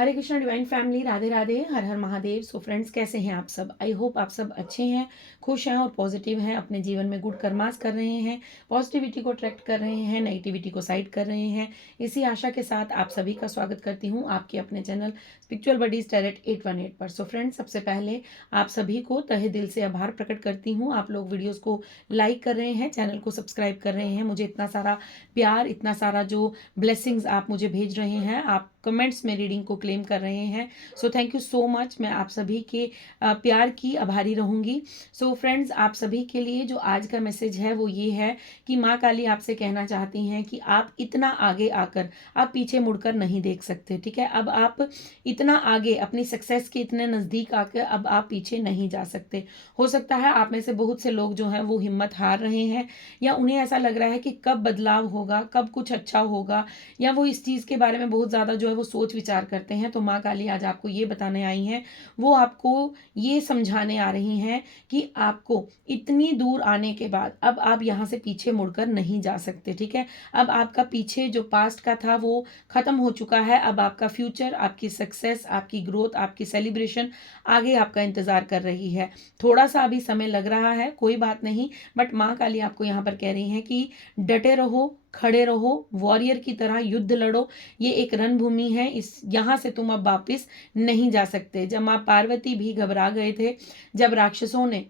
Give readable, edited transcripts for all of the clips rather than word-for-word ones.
हरे Krishna divine family, Radhe Radhe, हर हर Mahadev. So friends, कैसे हैं आप सब? आई होप आप सब अच्छे हैं, खुश हैं और पॉजिटिव हैं, अपने जीवन में गुड कर्मास कर रहे हैं, पॉजिटिविटी को अट्रैक्ट कर रहे हैं, नेगेटिविटी को साइड कर रहे हैं। इसी आशा के साथ आप सभी का स्वागत करती हूँ आपके अपने चैनल स्पिरिचुअल बडीज टैरेट 818 पर। सो फ्रेंड्स, सबसे पहले आप सभी को तहे दिल से आभार प्रकट करती हूँ। आप लोग वीडियोज़ को लाइक कर रहे हैं, चैनल को सब्सक्राइब कर रहे हैं, मुझे इतना सारा प्यार, इतना सारा जो ब्लेसिंग्स आप मुझे भेज रहे हैं, आप कमेंट्स में रीडिंग को क्लेम कर रहे हैं। सो थैंक यू सो मच। मैं आप सभी के प्यार की आभारी रहूंगी। सो फ्रेंड्स, आप सभी के लिए जो आज का मैसेज है वो ये है कि माँ काली आपसे कहना चाहती हैं कि आप इतना आगे आकर आप पीछे मुड़कर नहीं देख सकते। ठीक है, अब आप इतना आगे अपनी सक्सेस के इतने नज़दीक आकर अब आप पीछे नहीं जा सकते। हो सकता है आप में से बहुत से लोग जो हैं वो हिम्मत हार रहे हैं, या उन्हें ऐसा लग रहा है कि कब बदलाव होगा, कब कुछ अच्छा होगा, या वो इस चीज़ के बारे में बहुत ज़्यादा जो है वो सोच विचार करते हैं। तो माँ काली आज आपको ये बताने आई हैं, वो आपको ये समझाने आ रही हैं कि आपको इतनी दूर आने के बाद अब आप यहाँ से पीछे मुड़कर नहीं जा सकते। ठीक है, अब आपका पीछे जो पास्ट का था वो ख़त्म हो चुका है। अब आपका फ्यूचर, आपकी सक्सेस, आपकी ग्रोथ, आपकी सेलिब्रेशन आगे आपका इंतज़ार कर रही है। थोड़ा सा अभी समय लग रहा है, कोई बात नहीं, बट माँ काली आपको यहाँ पर कह रही हैं कि डटे रहो, खड़े रहो, वॉरियर की तरह युद्ध लड़ो। ये एक रणभूमि है, इस यहाँ से तुम अब वापिस नहीं जा सकते। जब माँ पार्वती भी घबरा गए थे, जब राक्षसों ने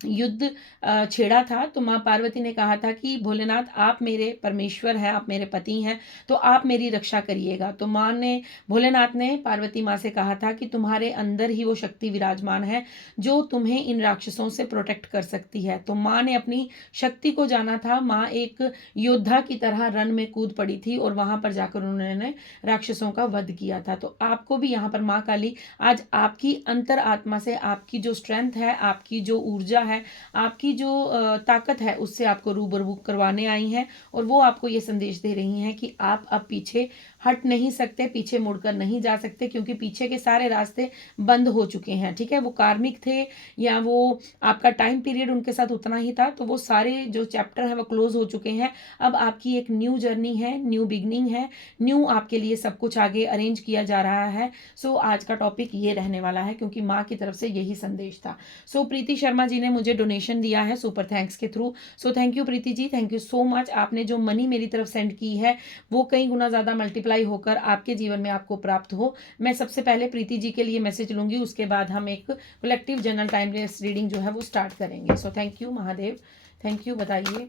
युद्ध छेड़ा था, तो माँ पार्वती ने कहा था कि भोलेनाथ आप मेरे परमेश्वर हैं, आप मेरे पति हैं, तो आप मेरी रक्षा करिएगा। तो माँ ने, भोलेनाथ ने पार्वती माँ से कहा था कि तुम्हारे अंदर ही वो शक्ति विराजमान है जो तुम्हें इन राक्षसों से प्रोटेक्ट कर सकती है। तो माँ ने अपनी शक्ति को जाना था। माँ एक योद्धा की तरह रण में कूद पड़ी थी और वहां पर जाकर उन्होंने राक्षसों का वध किया था। तो आपको भी यहाँ पर माँ काली आज आपकी अंतर आत्मा से, आपकी जो स्ट्रेंथ है, आपकी जो ऊर्जा है, आपकी जो ताकत है, उससे आपको रूबरू करवाने आई हैं। और वो आपको ये संदेश दे रही हैं कि आप अब पीछे हट नहीं सकते, पीछे मुड़कर नहीं जा सकते, क्योंकि पीछे के सारे रास्ते बंद हो चुके हैं। ठीक है, वो कार्मिक थे या वो आपका टाइम पीरियड उनके साथ उतना ही था, तो वो सारे जो चैप्टर है वो क्लोज हो चुके हैं। अब आपकी एक न्यू जर्नी है, न्यू बिगनिंग है, न्यू आपके लिए सब कुछ आगे अरेंज किया जा रहा है। सो आज का टॉपिक ये रहने वाला है, क्योंकि माँ की तरफ से यही संदेश था। सो प्रीति शर्मा जी ने मुझे डोनेशन दिया है सुपर थैंक्स के through. So thank you Preeti ji, thank you so much. आपने जो मनी मेरी तरफ सेंड की है वो कई गुना ज़्यादा मल्टीप्लाई होकर आपके जीवन में आपको प्राप्त हो। मैं सबसे पहले प्रीति जी के लिए मैसेज लूंगी, उसके बाद हम एक कलेक्टिव जनरल टाइमलेस रीडिंग जो है वो स्टार्ट करेंगे। सो thank you Mahadev, thank you. बताइए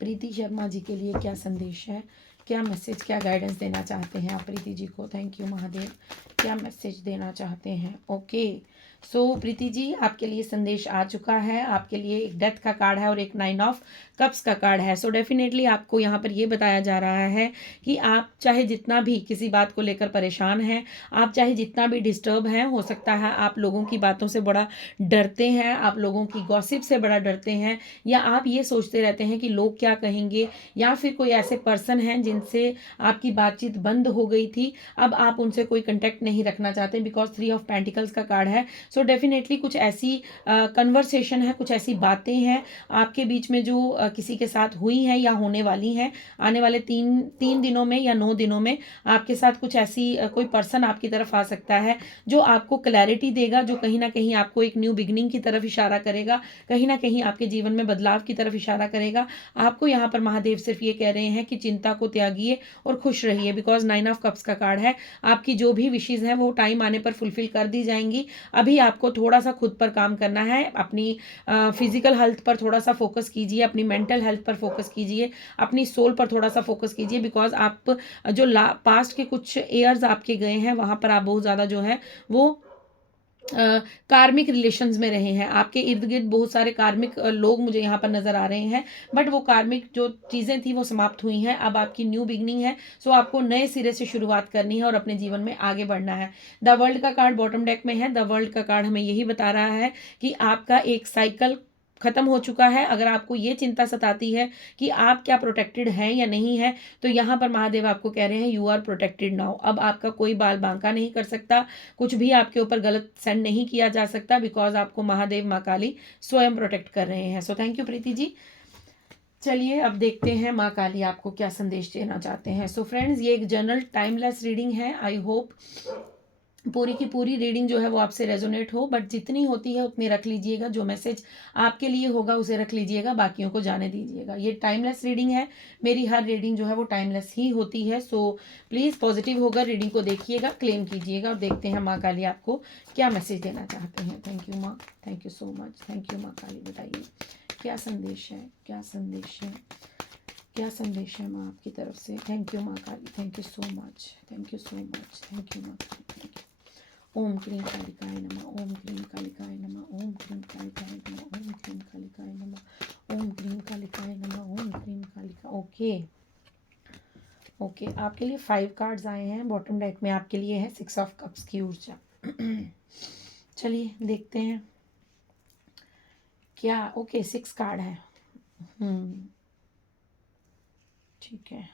प्रीति शर्मा जी के लिए क्या संदेश है, क्या मैसेज, क्या गाइडेंस देना चाहते हैं आप प्रीति जी को? थैंक यू महादेव, क्या मैसेज देना चाहते हैं? ओके, सो प्रीति जी, आपके लिए संदेश आ चुका है। आपके लिए एक डेथ का कार्ड है और एक 9 ऑफ कप्स का कार्ड है। सो डेफिनेटली आपको यहाँ पर ये बताया जा रहा है कि आप चाहे जितना भी किसी बात को लेकर परेशान हैं, आप चाहे जितना भी डिस्टर्ब हैं, हो सकता है आप लोगों की बातों से बड़ा डरते हैं, आप लोगों की गॉसिप से बड़ा डरते हैं, या आप ये सोचते रहते हैं कि लोग क्या कहेंगे, या फिर कोई ऐसे पर्सन हैं जिनसे आपकी बातचीत बंद हो गई थी, अब आप उनसे कोई कंटेक्ट नहीं रखना चाहते, बिकॉज 3 ऑफ पेंटिकल्स का कार्ड है। सो डेफिनेटली कुछ ऐसी कन्वर्सेशन है, कुछ ऐसी बातें हैं आपके बीच में जो किसी के साथ हुई हैं या होने वाली हैं आने वाले तीन दिनों में या 9 दिनों में। आपके साथ कुछ ऐसी कोई पर्सन आपकी तरफ आ सकता है जो आपको क्लैरिटी देगा, जो कहीं ना कहीं आपको एक न्यू बिगनिंग की तरफ इशारा करेगा, कहीं ना कहीं आपके जीवन में बदलाव की तरफ इशारा करेगा। आपको यहाँ पर महादेव सिर्फ ये कह रहे हैं कि चिंता को त्यागिए और खुश रहिए, बिकॉज 9 ऑफ कप्स का कार्ड है। आपकी जो भी विशेज हैं वो टाइम आने पर फुलफिल कर दी जाएंगी। अभी आपको थोड़ा सा खुद पर काम करना है, अपनी फिजिकल हेल्थ पर थोड़ा सा फोकस कीजिए, अपनी मेंटल हेल्थ पर फोकस कीजिए, अपनी सोल पर थोड़ा सा फोकस कीजिए, बिकॉज आप जो पास्ट के कुछ ईयर्स आपके गए हैं वहाँ पर आप बहुत ज़्यादा जो है वो कार्मिक रिलेशंस में रहे हैं। आपके इर्द गिर्द बहुत सारे कार्मिक लोग मुझे यहाँ पर नजर आ रहे हैं, बट वो कार्मिक जो चीज़ें थी वो समाप्त हुई हैं। अब आपकी न्यू बिगनिंग है, सो आपको नए सिरे से शुरुआत करनी है और अपने जीवन में आगे बढ़ना है। द वर्ल्ड का कार्ड बॉटम डेक में है। द वर्ल्ड का कार्ड हमें यही बता रहा है कि आपका एक साइकिल खत्म हो चुका है। अगर आपको ये चिंता सताती है कि आप क्या प्रोटेक्टेड हैं या नहीं है, तो यहाँ पर महादेव आपको कह रहे हैं यू आर प्रोटेक्टेड नाउ। अब आपका कोई बाल बांका नहीं कर सकता, कुछ भी आपके ऊपर गलत सेंड नहीं किया जा सकता, बिकॉज आपको महादेव माँ काली स्वयं प्रोटेक्ट कर रहे हैं। सो थैंक यू प्रीति जी। चलिए अब देखते हैं माँ काली आपको क्या संदेश देना चाहते हैं। सो फ्रेंड्स, ये एक जनरल टाइमलेस रीडिंग है। आई होप पूरी की पूरी रीडिंग जो है वो आपसे रेजोनेट हो, बट जितनी होती है उतनी रख लीजिएगा। जो मैसेज आपके लिए होगा उसे रख लीजिएगा, बाकियों को जाने दीजिएगा। ये टाइमलेस रीडिंग है, मेरी हर रीडिंग जो है वो टाइमलेस ही होती है। सो प्लीज़ पॉजिटिव होकर रीडिंग को देखिएगा, क्लेम कीजिएगा और देखते हैं माँ काली आपको क्या मैसेज देना चाहते हैं। थैंक यू माँ, thank you so much, thank you माँ काली। बताइए क्या संदेश है, क्या संदेश है, क्या संदेश है माँ आपकी तरफ से। थैंक यू माँ Kali, thank you so much, thank you so much, thank you माँ काली, थैंक यू। ओम क्लीं कालिकाय नमः, ओम क्लीं कालिकाय नमः, ओम क्लीं कालिकाय नमः, ओम क्लीं कालिकाय नमः, ओम क्लीं कालिकाय नमः, ओम क्लीं कालिका। ओके ओके, आपके लिए 5 कार्ड्स आए हैं। बॉटम डेक में आपके लिए है 6 ऑफ कप्स की ऊर्जा। चलिए देखते हैं क्या। ओके 6 कार्ड है। ठीक है।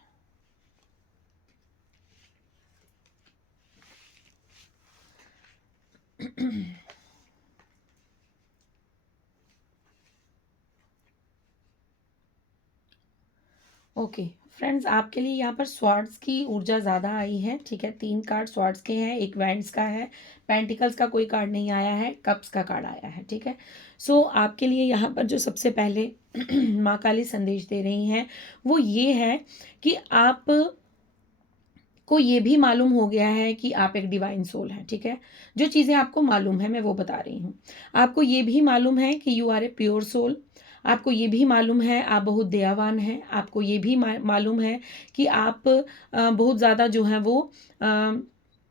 ओके फ्रेंड्स, आपके लिए यहाँ पर स्वॉर्ड्स की ऊर्जा ज़्यादा आई है। ठीक है, 3 कार्ड स्वॉर्ड्स के हैं, एक वैंड्स का है, पेंटिकल्स का कोई कार्ड नहीं आया है, कप्स का कार्ड आया है। ठीक है, सो आपके लिए यहाँ पर जो सबसे पहले माँ काली संदेश दे रही हैं वो ये है कि आप को ये भी मालूम हो गया है कि आप एक डिवाइन सोल हैं। ठीक है, जो चीज़ें आपको मालूम है मैं वो बता रही हूँ। आपको ये भी मालूम है कि you are a pure soul. आपको ये भी मालूम है आप बहुत दयावान हैं। आपको ये भी मालूम है कि आप बहुत ज़्यादा जो है वो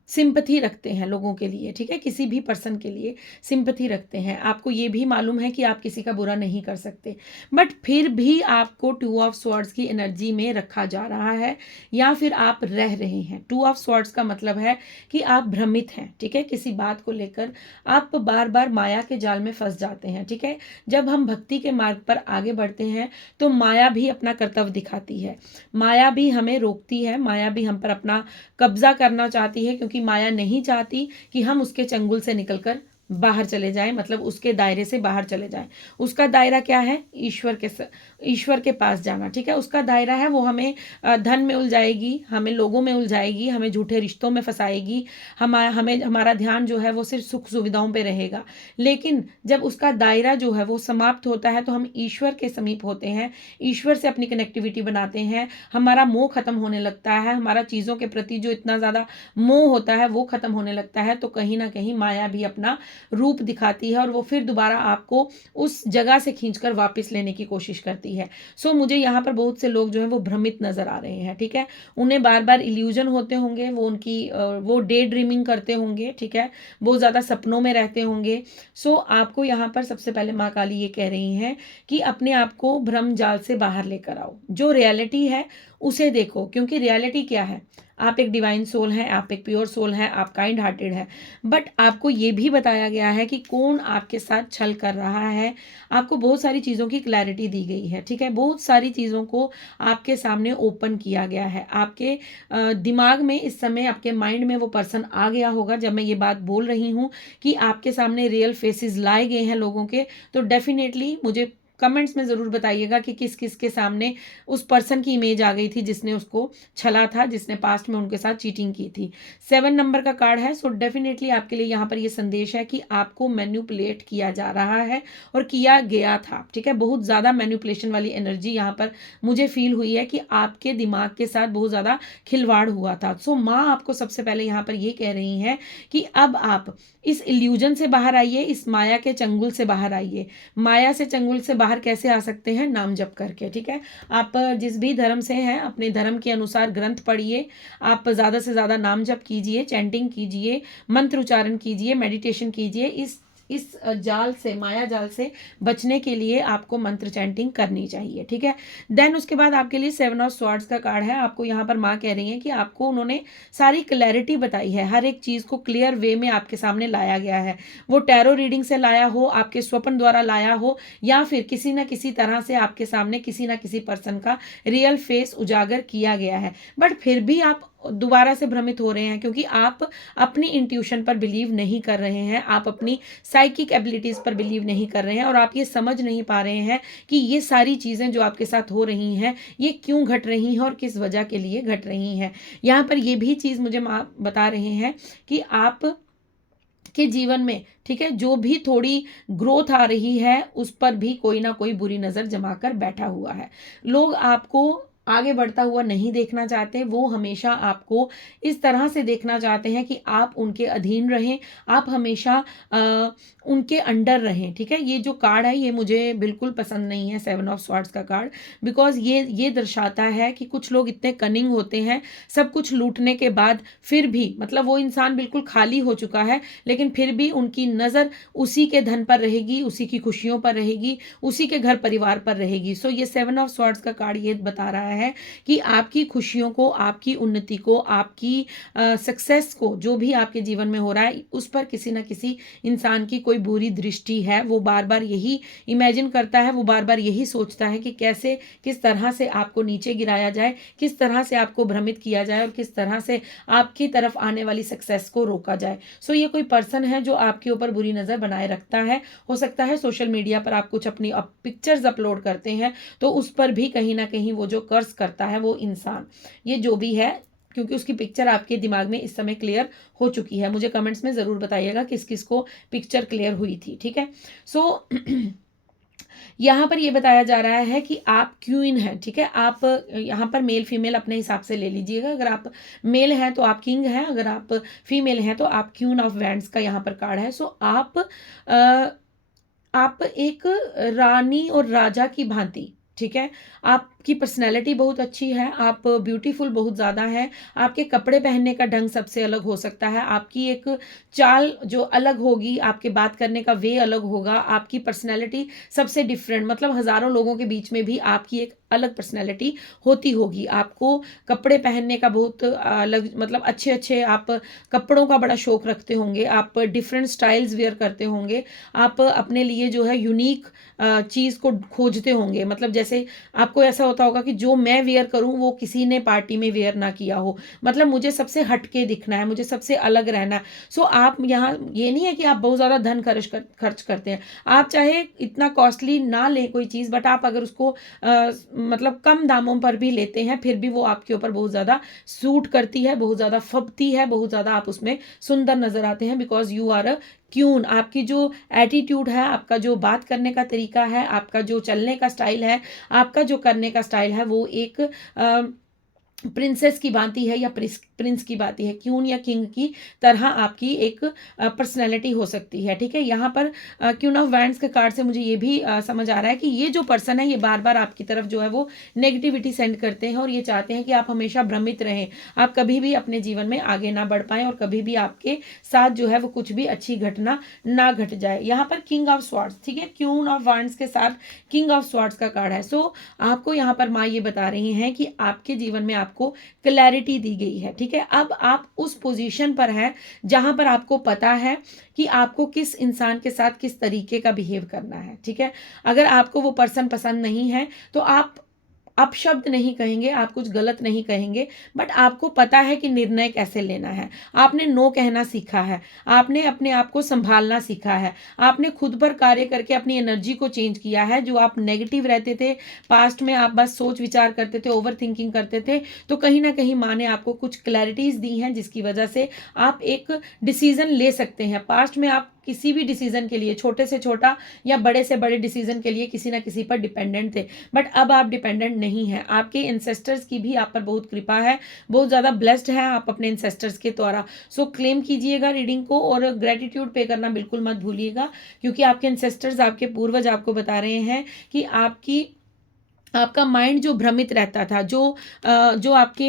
सिंपथी रखते हैं लोगों के लिए। ठीक है, किसी भी पर्सन के लिए सिंपथी रखते हैं। आपको ये भी मालूम है कि आप किसी का बुरा नहीं कर सकते, बट फिर भी आपको 2 ऑफ स्वॉर्ड्स की एनर्जी में रखा जा रहा है या फिर आप रह रहे हैं। 2 ऑफ स्वॉर्ड्स का मतलब है कि आप भ्रमित हैं। ठीक है, किसी बात को लेकर आप बार बार माया के जाल में फंस जाते हैं। ठीक है, जब हम भक्ति के मार्ग पर आगे बढ़ते हैं तो माया भी अपना कर्तव्य दिखाती है, माया भी हमें रोकती है, माया भी हम पर अपना कब्जा करना चाहती है, क्योंकि माया नहीं चाहती कि हम उसके चंगुल से निकलकर बाहर चले जाएं, मतलब उसके दायरे से बाहर चले जाएं। उसका दायरा क्या है? ईश्वर के पास जाना। ठीक है, उसका दायरा है वो हमें धन में उलझाएगी, हमें लोगों में उलझाएगी, हमें झूठे रिश्तों में फंसाएगी, हमें हमारा ध्यान जो है वो सिर्फ सुख सुविधाओं पे रहेगा। लेकिन जब उसका दायरा जो है वो समाप्त होता है तो हम ईश्वर के समीप होते हैं, ईश्वर से अपनी कनेक्टिविटी बनाते हैं, हमारा मोह खत्म होने लगता है, हमारा चीज़ों के प्रति जो इतना ज़्यादा मोह होता है वो खत्म होने लगता है। तो कहीं ना कहीं माया भी अपना रूप दिखाती है और वो फिर दोबारा आपको उस जगह से खींचकर वापस लेने की कोशिश करती है। सो मुझे यहाँ पर बहुत से लोग जो हैं वो भ्रमित नजर आ रहे हैं। ठीक है, उन्हें बार बार इल्यूजन होते होंगे, वो डे ड्रीमिंग करते होंगे। ठीक है, बहुत ज़्यादा सपनों में रहते होंगे। सो आपको यहाँ पर सबसे पहले माँ काली ये कह रही हैं कि अपने आप को भ्रम जाल से बाहर लेकर आओ, जो रियलिटी है उसे देखो। क्योंकि रियलिटी क्या है? आप एक डिवाइन सोल हैं, आप एक प्योर सोल हैं, आप काइंड हार्टेड हैं, बट आपको ये भी बताया गया है कि कौन आपके साथ छल कर रहा है। आपको बहुत सारी चीज़ों की क्लैरिटी दी गई है। ठीक है, बहुत सारी चीज़ों को आपके सामने ओपन किया गया है। आपके दिमाग में इस समय, आपके माइंड में वो पर्सन आ गया होगा जब मैं ये बात बोल रही हूँ कि आपके सामने रियल फेसेस लाए गए हैं लोगों के। तो डेफिनेटली मुझे कमेंट्स में ज़रूर बताइएगा कि किस किस के सामने उस पर्सन की इमेज आ गई थी जिसने उसको छला था, जिसने पास्ट में उनके साथ चीटिंग की थी। 7 नंबर का कार्ड है। सो डेफिनेटली आपके लिए यहाँ पर ये संदेश है कि आपको मैन्युपुलेट किया जा रहा है और किया गया था। ठीक है, बहुत ज़्यादा मैन्युपुलेशन वाली एनर्जी यहाँ पर मुझे फील हुई है कि आपके दिमाग के साथ बहुत ज़्यादा खिलवाड़ हुआ था। सो माँ आपको सबसे पहले यहाँ पर ये कह रही हैं कि अब आप इस इल्यूजन से बाहर आइए, इस माया के चंगुल से बाहर आइए। माया से चंगुल से बाहर कैसे आ सकते हैं? नाम जप करके। ठीक है, आप जिस भी धर्म से हैं अपने धर्म के अनुसार ग्रंथ पढ़िए, आप ज़्यादा से ज़्यादा नाम जप कीजिए, चैंटिंग कीजिए, मंत्र उच्चारण कीजिए, मेडिटेशन कीजिए। इस जाल से, माया जाल से बचने के लिए आपको मंत्र चैंटिंग करनी चाहिए। ठीक है, देन उसके बाद आपके लिए 7 ऑफ स्वॉर्ड्स का कार्ड है। आपको यहाँ पर माँ कह रही है कि आपको उन्होंने सारी क्लैरिटी बताई है, हर एक चीज़ को क्लियर वे में आपके सामने लाया गया है। वो टैरो रीडिंग से लाया हो, आपके स्वप्न द्वारा लाया हो, या फिर किसी न किसी तरह से आपके सामने किसी न किसी पर्सन का रियल फेस उजागर किया गया है, बट फिर भी आप दोबारा से भ्रमित हो रहे हैं, क्योंकि आप अपनी इंट्यूशन पर बिलीव नहीं कर रहे हैं, आप अपनी साइकिक एबिलिटीज़ पर बिलीव नहीं कर रहे हैं, और आप ये समझ नहीं पा रहे हैं कि ये सारी चीज़ें जो आपके साथ हो रही हैं ये क्यों घट रही हैं और किस वजह के लिए घट रही हैं। यहाँ पर ये भी चीज़ मुझे बता रहे हैं कि आप के जीवन में, ठीक है, जो भी थोड़ी ग्रोथ आ रही है उस पर भी कोई ना कोई बुरी नज़र जमा कर बैठा हुआ है। लोग आपको आगे बढ़ता हुआ नहीं देखना चाहते, वो हमेशा आपको इस तरह से देखना चाहते हैं कि आप उनके अधीन रहें, आप हमेशा उनके अंडर रहें, ठीक है। ये जो कार्ड है ये मुझे बिल्कुल पसंद नहीं है, 7 ऑफ स्वॉर्ड्स का कार्ड, बिकॉज ये दर्शाता है कि कुछ लोग इतने कनिंग होते हैं, सब कुछ लूटने के बाद फिर भी, मतलब वो इंसान बिल्कुल खाली हो चुका है, लेकिन फिर भी उनकी नज़र उसी के धन पर रहेगी, उसी की खुशियों पर रहेगी, उसी के घर परिवार पर रहेगी। सो ये 7 ऑफ स्वॉर्ड्स का कार्ड ये बता रहा है कि आपकी खुशियों को, आपकी उन्नति को, आपकी सक्सेस को, जो भी आपके जीवन में हो रहा है उस पर किसी ना किसी इंसान की कोई बुरी दृष्टि है। वो बार बार यही इमेजिन करता है, वो बार बार यही सोचता है कि कैसे, किस तरह से आपको नीचे गिराया जाए, किस तरह से आपको भ्रमित किया जाए और किस तरह से आपकी तरफ आने वाली सक्सेस को रोका जाए। सो ये कोई पर्सन है जो आपके ऊपर बुरी नज़र बनाए रखता है। हो सकता है सोशल मीडिया पर आप कुछ अपनी पिक्चर्स अपलोड करते हैं तो उस पर भी कहीं ना कहीं वो जो कर्स करता है वो इंसान, ये जो भी है, क्योंकि उसकी पिक्चर आपके दिमाग में इस समय क्लियर हो चुकी है। मुझे कमेंट्स में ज़रूर बताइएगा किस किस को पिक्चर क्लियर हुई थी, ठीक है। सो यहाँ पर ये बताया जा रहा है कि आप क्वीन हैं, ठीक है। आप यहाँ पर मेल फीमेल अपने हिसाब से ले लीजिएगा। अगर आप मेल हैं तो आप किंग हैं, अगर आप फीमेल हैं तो आप क्वीन ऑफ वैंड्स का यहाँ पर कार्ड है। सो आप एक रानी और राजा की भांति, ठीक है, आपकी पर्सनैलिटी बहुत अच्छी है, आप ब्यूटीफुल बहुत ज़्यादा है, आपके कपड़े पहनने का ढंग सबसे अलग हो सकता है, आपकी एक चाल जो अलग होगी, आपके बात करने का वे अलग होगा, आपकी पर्सनैलिटी सबसे डिफरेंट, मतलब हज़ारों लोगों के बीच में भी आपकी एक अलग पर्सनैलिटी होती होगी। आपको कपड़े पहनने का बहुत अलग, मतलब अच्छे अच्छे आप कपड़ों का बड़ा शौक रखते होंगे, आप डिफरेंट स्टाइल्स वेयर करते होंगे, आप अपने लिए जो है यूनिक चीज़ को खोजते होंगे। मतलब जैसे आपको ऐसा होता होगा कि जो मैं वेयर करूं वो किसी ने पार्टी में वेयर ना किया हो, मतलब मुझे सबसे हटके दिखना है, मुझे सबसे अलग रहना है। सो आप यहाँ, ये नहीं है कि आप बहुत ज़्यादा धन खर्च करते हैं, आप चाहे इतना कॉस्टली ना लें कोई चीज़, बट आप अगर उसको मतलब कम दामों पर भी लेते हैं फिर भी वो आपके ऊपर बहुत ज़्यादा सूट करती है, बहुत ज़्यादा फबती है, बहुत ज़्यादा आप उसमें सुंदर नज़र आते हैं, because you are a queen. आपकी जो एटीट्यूड है, आपका जो बात करने का तरीका है, आपका जो चलने का स्टाइल है, आपका जो करने का स्टाइल है, वो एक प्रिंसेस की भांति है या प्रिंस की भांति है, क्यून या किंग की तरह आपकी एक पर्सनैलिटी हो सकती है, ठीक है। यहाँ पर क्यून ऑफ वैंड्स के कार्ड से मुझे ये भी समझ आ रहा है कि ये जो पर्सन है ये बार बार आपकी तरफ जो है वो नेगेटिविटी सेंड करते हैं और ये चाहते हैं कि आप हमेशा भ्रमित रहें, आप कभी भी अपने जीवन में आगे ना बढ़ पाएं और कभी भी आपके साथ जो है वो कुछ भी अच्छी घटना ना घट जाए। यहाँ पर किंग ऑफ स्वॉर्ड्स, ठीक है, क्यून ऑफ वैंड्स के साथ किंग ऑफ स्वॉर्ड्स का कार्ड है। सो आपको यहाँ पर माँ ये बता रही हैं कि आपके जीवन में आपको क्लैरिटी दी गई है, ठीक है। अब आप उस पोजीशन पर हैं जहां पर आपको पता है कि आपको किस इंसान के साथ किस तरीके का बिहेव करना है, ठीक है। अगर आपको वो पर्सन पसंद नहीं है तो आप अपशब्द नहीं कहेंगे, आप कुछ गलत नहीं कहेंगे, बट आपको पता है कि निर्णय कैसे लेना है। आपने नो कहना सीखा है, आपने अपने आप को संभालना सीखा है, आपने खुद पर कार्य करके अपनी एनर्जी को चेंज किया है। जो आप नेगेटिव रहते थे पास्ट में, आप बस सोच विचार करते थे, ओवर थिंकिंग करते थे, तो कहीं ना कहीं माँ ने आपको कुछ क्लैरिटीज दी हैं जिसकी वजह से आप एक डिसीजन ले सकते हैं। पास्ट में आप किसी भी डिसीजन के लिए, छोटे से छोटा या बड़े से बड़े डिसीजन के लिए किसी ना किसी पर डिपेंडेंट थे, बट अब आप डिपेंडेंट नहीं है। आपके एंसेस्टर्स की भी आप पर बहुत कृपा है, बहुत ज़्यादा ब्लेस्ड है आप अपने एंसेस्टर्स के द्वारा। सो क्लेम कीजिएगा रीडिंग को और ग्रेटिट्यूड पे करना बिल्कुल मत भूलिएगा, क्योंकि आपके एंसेस्टर्स, आपके पूर्वज आपको बता रहे हैं कि आपका माइंड जो भ्रमित रहता था, जो आपके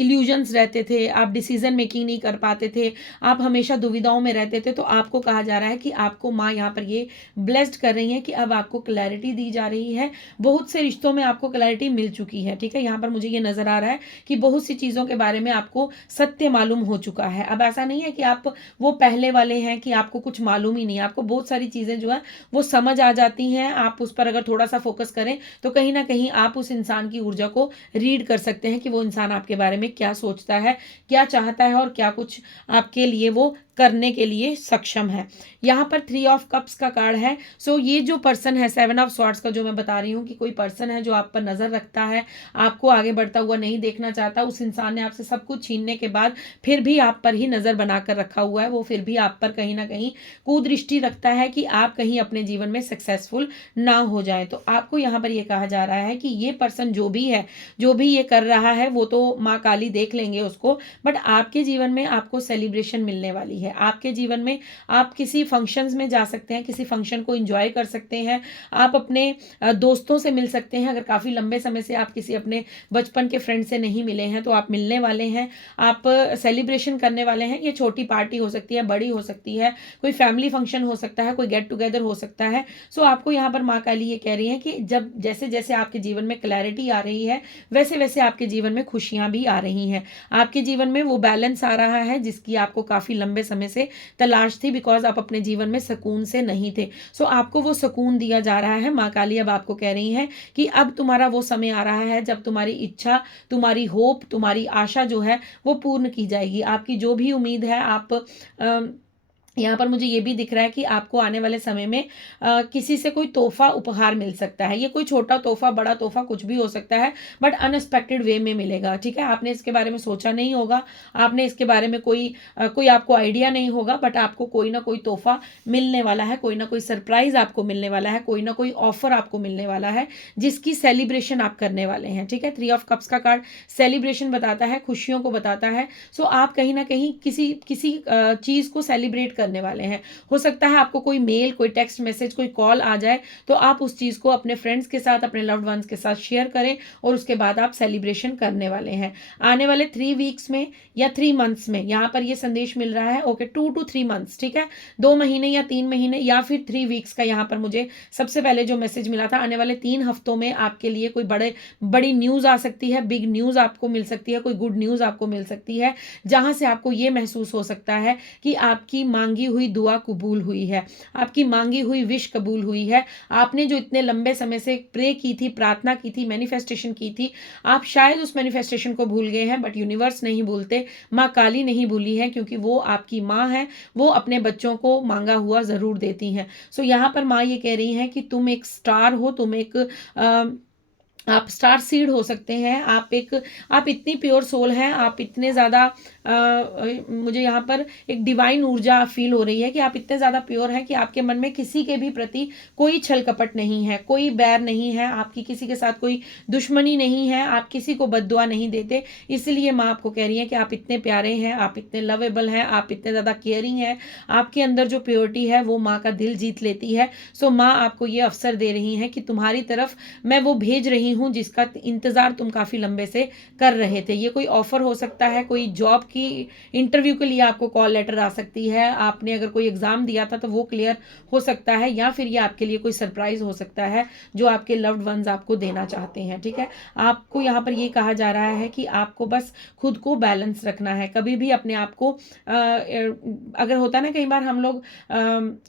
इल्यूजन्स रहते थे, आप डिसीजन मेकिंग नहीं कर पाते थे, आप हमेशा दुविधाओं में रहते थे, तो आपको कहा जा रहा है कि आपको माँ यहाँ पर ये ब्लेस्ड कर रही है कि अब आपको क्लैरिटी दी जा रही है। बहुत से रिश्तों में आपको क्लैरिटी मिल चुकी है, ठीक है। यहाँ पर मुझे ये नज़र आ रहा है कि बहुत सी चीज़ों के बारे में आपको सत्य मालूम हो चुका है। अब ऐसा नहीं है कि आप वो पहले वाले हैं कि आपको कुछ मालूम ही नहीं, आपको बहुत सारी चीज़ें जो है वो समझ आ जाती हैं। आप उस पर अगर थोड़ा सा फोकस करें तो कहीं ना कहीं आप उस इंसान की ऊर्जा को रीड कर सकते हैं कि वो इंसान आपके बारे में क्या सोचता है, क्या चाहता है और क्या कुछ आपके लिए वो करने के लिए सक्षम है। यहाँ पर 3 ऑफ कप्स का कार्ड है। सो ये जो पर्सन है, 7 ऑफ स्वॉर्ड्स का जो मैं बता रही हूँ कि कोई पर्सन है जो आप पर नज़र रखता है, आपको आगे बढ़ता हुआ नहीं देखना चाहता। उस इंसान ने आपसे सब कुछ छीनने के बाद फिर भी आप पर ही नज़र बनाकर रखा हुआ है। वो फिर भी आप पर कहीं ना कहीं कुदृष्टि रखता है कि आप कहीं अपने जीवन में सक्सेसफुल ना हो जाए। तो आपको यहाँ पर ये कहा जा रहा है कि ये पर्सन जो भी है, जो भी ये कर रहा है, वो तो माँ काली देख लेंगे उसको, बट आपके जीवन में आपको सेलिब्रेशन मिलने वाली है। आपके जीवन में आप किसी फंक्शंस में जा सकते हैं, किसी फंक्शन को एंजॉय कर सकते हैं, आप अपने दोस्तों से मिल सकते हैं। अगर काफ़ी लंबे समय से आप किसी अपने बचपन के फ्रेंड से नहीं मिले हैं तो आप मिलने वाले हैं, आप सेलिब्रेशन करने वाले हैं। ये छोटी पार्टी हो सकती है, बड़ी हो सकती है, कोई फैमिली फंक्शन हो सकता है, कोई गेट टुगेदर हो सकता है। सो आपको यहाँ पर माँ काली ये कह रही है कि जब जैसे जैसे आपके जीवन में क्लैरिटी आ रही है, वैसे वैसे आपके जीवन में खुशियाँ भी आ रही हैं। आपके जीवन में वो बैलेंस आ रहा है जिसकी आपको काफ़ी लंबे समय से तलाश थी, बिकॉज आप अपने जीवन में सुकून से नहीं थे। सो आपको वो सुकून दिया जा रहा है। माँ काली अब आपको कह रही है कि अब तुम्हारा वो समय आ रहा है जब तुम्हारी इच्छा, तुम्हारी होप, तुम्हारी आशा जो है वो पूर्ण की जाएगी। आपकी जो भी उम्मीद है, आप यहाँ पर मुझे ये भी दिख रहा है कि आपको आने वाले समय में किसी से कोई तोहफा उपहार मिल सकता है। ये कोई छोटा तोहफा, बड़ा तोहफा कुछ भी हो सकता है, बट अनएक्सपेक्टेड वे में मिलेगा। ठीक है, आपने इसके बारे में सोचा नहीं होगा, आपने इसके बारे में कोई आपको आइडिया नहीं होगा, बट आपको कोई ना कोई तोहफा मिलने वाला है, कोई ना कोई सरप्राइज आपको मिलने वाला है, कोई ना कोई ऑफर आपको मिलने वाला है जिसकी सेलिब्रेशन आप करने वाले हैं। ठीक है, 3 ऑफ कप्स का कार्ड सेलिब्रेशन बताता है, खुशियों को बताता है। सो आप कहीं ना कहीं किसी किसी चीज़ को सेलिब्रेट करने वाले हैं। हो सकता है आपको कोई मेल, कोई टेक्स्ट मैसेज, कोई कॉल आ जाए तो आप उस चीज़ को अपने फ्रेंड्स के साथ, अपने लव्ड वंस के साथ शेयर करें और उसके बाद आप सेलिब्रेशन करने वाले हैं। आने वाले 3 वीक्स में या 3 मंथ्स में यहाँ पर ये संदेश मिल रहा है। ओके, 2 to 3 मंथ्स, ठीक है, 2 महीने या 3 महीने या फिर 3 वीक्स का यहाँ पर मुझे सबसे पहले जो मैसेज मिला था, आने वाले 3 हफ्तों में आपके लिए कोई बड़ी न्यूज़ आ सकती है, बिग न्यूज़ आपको मिल सकती है, कोई गुड न्यूज़ आपको मिल सकती है, जहां से आपको ये महसूस हो सकता है कि आपकी मांगी हुई दुआ कबूल हुई है, आपकी मांगी हुई विश कबूल हुई है। आपने जो इतने लंबे समय से प्रे की थी, प्रार्थना की थी, मैनिफेस्टेशन की थी, आप शायद उस मैनिफेस्टेशन को भूल गए हैं, बट यूनिवर्स नहीं भूलते, माँ काली नहीं भूली है, क्योंकि वो आपकी माँ है, वो अपने बच्चों को मांगा हुआ जरूर देती हैं। सो यहाँ पर माँ ये कह रही हैं कि तुम एक स्टार हो, तुम एक आप स्टार सीड हो सकते हैं, आप इतनी प्योर सोल हैं, आप इतने ज़्यादा मुझे यहाँ पर एक डिवाइन ऊर्जा फील हो रही है कि आप इतने ज़्यादा प्योर हैं कि आपके मन में किसी के भी प्रति कोई छल कपट नहीं है, कोई बैर नहीं है, आपकी किसी के साथ कोई दुश्मनी नहीं है, आप किसी को बद्दुआ नहीं देते। इसलिए माँ आपको कह रही है कि आप इतने प्यारे हैं, आप इतने लवेबल हैं, आप इतने ज़्यादा केयरिंग हैं, आपके अंदर जो प्योरिटी है वो माँ का दिल जीत लेती है। सो माँ आपको ये अवसर दे रही हैं कि तुम्हारी तरफ मैं वो भेज रही हूँ जिसका इंतज़ार तुम काफ़ी लंबे से कर रहे थे। ये कोई ऑफर हो सकता है, कोई जॉब की इंटरव्यू के लिए आपको कॉल लेटर आ सकती है, आपने अगर कोई एग्ज़ाम दिया था तो वो क्लियर हो सकता है, या फिर ये आपके लिए कोई सरप्राइज हो सकता है जो आपके लव्ड वंस आपको देना चाहते हैं। ठीक है, आपको यहाँ पर ये कहा जा रहा है कि आपको बस खुद को बैलेंस रखना है। कभी भी अपने आप को अगर होता है ना, कई बार हम लोग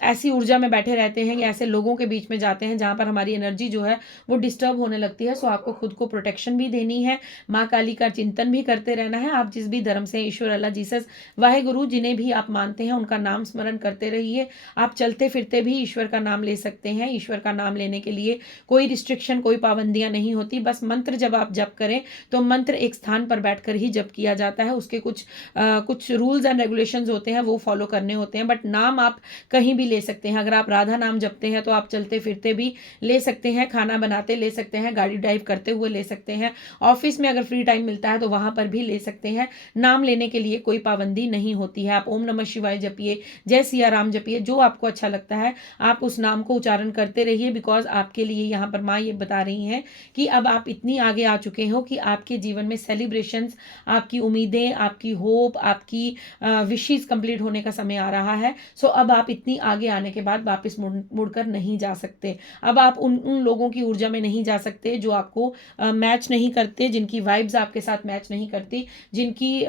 ऐसी ऊर्जा में बैठे रहते हैं या ऐसे लोगों के बीच में जाते हैं जहाँ पर हमारी एनर्जी जो है वो डिस्टर्ब होने लगती है। सो आपको खुद को प्रोटेक्शन भी देनी है, माँ काली का चिंतन भी करते रहना है। आप जिस भी धर्म से, ईश्वर, अल्लाह, जीसस, वाहेगुरु, जिन्हें भी आप मानते हैं उनका नाम स्मरण करते रहिए। आप चलते फिरते भी ईश्वर का नाम ले सकते हैं। ईश्वर का नाम लेने के लिए कोई रिस्ट्रिक्शन, कोई पाबंदियां नहीं होती। बस मंत्र जब आप जप करें तो मंत्र एक स्थान पर बैठकर ही जप किया जाता है, उसके कुछ रूल्स एंड रेगुलेशंस होते हैं, वो फॉलो करने होते हैं। बट नाम आप कहीं भी ले सकते हैं। अगर आप राधा नाम जपते हैं तो आप चलते फिरते भी ले सकते हैं, खाना बनाते ले सकते हैं, गाड़ी ड्राइव करते हुए ले सकते हैं, ऑफिस में अगर फ्री टाइम मिलता है तो वहां पर भी ले सकते हैं। नाम लेने के लिए कोई पाबंदी नहीं होती है। आप ओम नमः शिवाय जपिए, जय सिया राम जपिए, जो आपको अच्छा लगता है आप उस नाम को उच्चारण करते रहिए। बिकॉज आपके लिए यहाँ पर माँ ये बता रही हैं कि अब आप इतनी आगे आ चुके हो कि आपके जीवन में सेलिब्रेशंस, आपकी उम्मीदें, आपकी होप, आपकी विशेस कंप्लीट होने का समय आ रहा है। सो अब आप इतनी आगे आने के बाद वापस मुड़कर नहीं जा सकते। अब आप उन लोगों की ऊर्जा में नहीं जा सकते जो आपको मैच नहीं करते, जिनकी वाइब्स आपके साथ मैच नहीं करती, जिनकी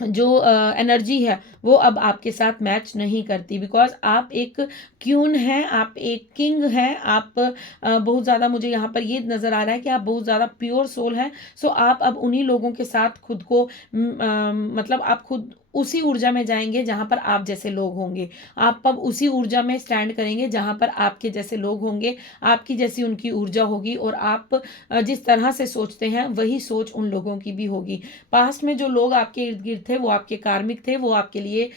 जो एनर्जी है वो अब आपके साथ मैच नहीं करती, बिकॉज आप एक क्यून हैं, आप एक किंग हैं, आप बहुत ज़्यादा, मुझे यहाँ पर ये नज़र आ रहा है कि आप बहुत ज़्यादा प्योर सोल हैं। सो आप अब उन्हीं लोगों के साथ खुद को मतलब आप खुद उसी ऊर्जा में जाएंगे जहाँ पर आप जैसे लोग होंगे। आप अब उसी ऊर्जा में स्टैंड करेंगे जहाँ पर आपके जैसे लोग होंगे, आपकी जैसी उनकी ऊर्जा होगी, और आप जिस तरह से सोचते हैं वही सोच उन लोगों की भी होगी। पास्ट में जो लोग आपके इर्द गिर्द थे वो आपके कार्मिक थे, वो आपके लिए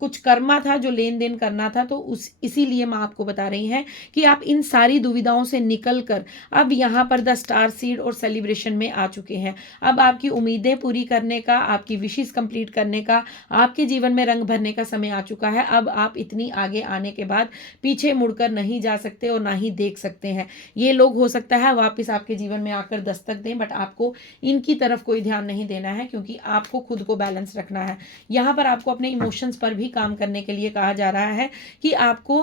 कुछ कर्मा था जो लेन देन करना था। तो उस इसीलिए माँ आपको बता रही हैं कि आप इन सारी दुविधाओं से निकल कर अब यहाँ पर द स्टार सीड और सेलिब्रेशन में आ चुके हैं। अब आपकी उम्मीदें पूरी करने का, आपकी विशेष कंप्लीट करने का, आपके जीवन में रंग भरने का समय आ चुका है। अब आप इतनी आगे आने के बाद पीछे मुड़कर नहीं जा सकते और ना ही देख सकते हैं। ये लोग हो सकता है वापस आपके जीवन में आकर दस्तक दें, बट आपको इनकी तरफ कोई ध्यान नहीं देना है, क्योंकि आपको खुद को बैलेंस रखना है। यहाँ पर आपको अपने इमोशंस पर भी काम करने के लिए कहा जा रहा है कि आपको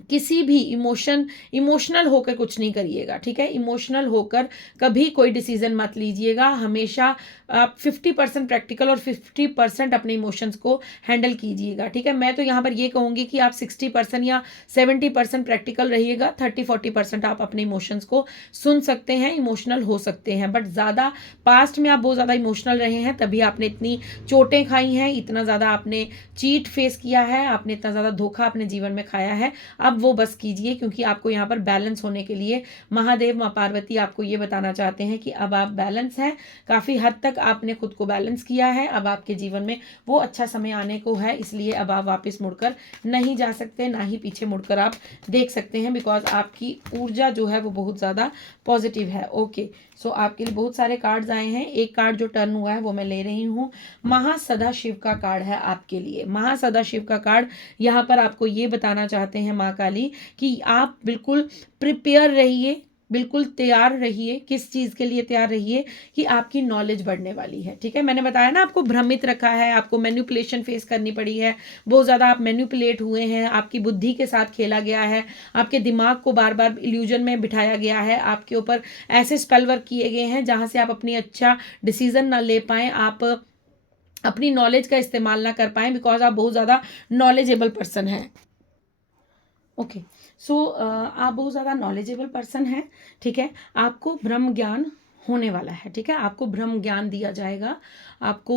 किसी भी इमोशनल होकर कुछ नहीं करिएगा, ठीक है। इमोशनल होकर कभी कोई डिसीजन मत लीजिएगा। हमेशा आप 50% प्रैक्टिकल और 50% अपने इमोशंस को हैंडल कीजिएगा, ठीक है। मैं तो यहाँ पर ये कहूँगी कि आप 60% या 70% प्रैक्टिकल रहिएगा, 30-40% आप अपने इमोशंस को सुन सकते हैं, इमोशनल हो सकते हैं। बट ज़्यादा पास्ट में आप बहुत ज़्यादा इमोशनल रहे हैं, तभी आपने इतनी चोटें खाई हैं, इतना ज़्यादा आपने चीट फेस किया है, आपने इतना ज़्यादा धोखा अपने जीवन में खाया है। अब वो बस कीजिए, क्योंकि आपको यहाँ पर बैलेंस होने के लिए महादेव माँ पार्वती आपको ये बताना चाहते हैं कि अब आप बैलेंस हैं। काफ़ी हद तक आपने खुद को बैलेंस किया है, अब आपके जीवन में वो अच्छा समय आने को है। इसलिए अब आप वापस मुड़कर नहीं जा सकते, ना ही पीछे मुड़कर आप देख सकते हैं, बिकॉज आपकी ऊर्जा जो है वो बहुत ज़्यादा पॉजिटिव है। ओके, सो आपके लिए बहुत सारे कार्ड्स आए हैं। एक कार्ड जो टर्न हुआ है वो मैं ले रही हूँ। महासदाशिव का कार्ड है आपके लिए। महासदाशिव का कार्ड यहाँ पर आपको ये बताना चाहते हैं माँ काली कि आप बिल्कुल प्रिपेयर रहिए, बिल्कुल तैयार रहिए। किस चीज़ के लिए तैयार रहिए? कि आपकी नॉलेज बढ़ने वाली है, ठीक है। मैंने बताया ना, आपको भ्रमित रखा है, आपको मैन्युपुलेशन फेस करनी पड़ी है, बहुत ज़्यादा आप मैन्युपुलेट हुए हैं, आपकी बुद्धि के साथ खेला गया है, आपके दिमाग को बार बार इल्यूजन में बिठाया गया है, आपके ऊपर ऐसे स्पेल वर्क किए गए हैं जहाँ से आप अपनी अच्छा डिसीजन ना ले पाएँ, आप अपनी नॉलेज का इस्तेमाल ना कर पाएँ, बिकॉज आप बहुत ज़्यादा नॉलेजेबल पर्सन हैं। ओके, सो आप बहुत ज़्यादा नॉलेजेबल पर्सन हैं, ठीक है। आपको ब्रह्म ज्ञान होने वाला है, ठीक है। आपको ब्रह्म ज्ञान दिया जाएगा। आपको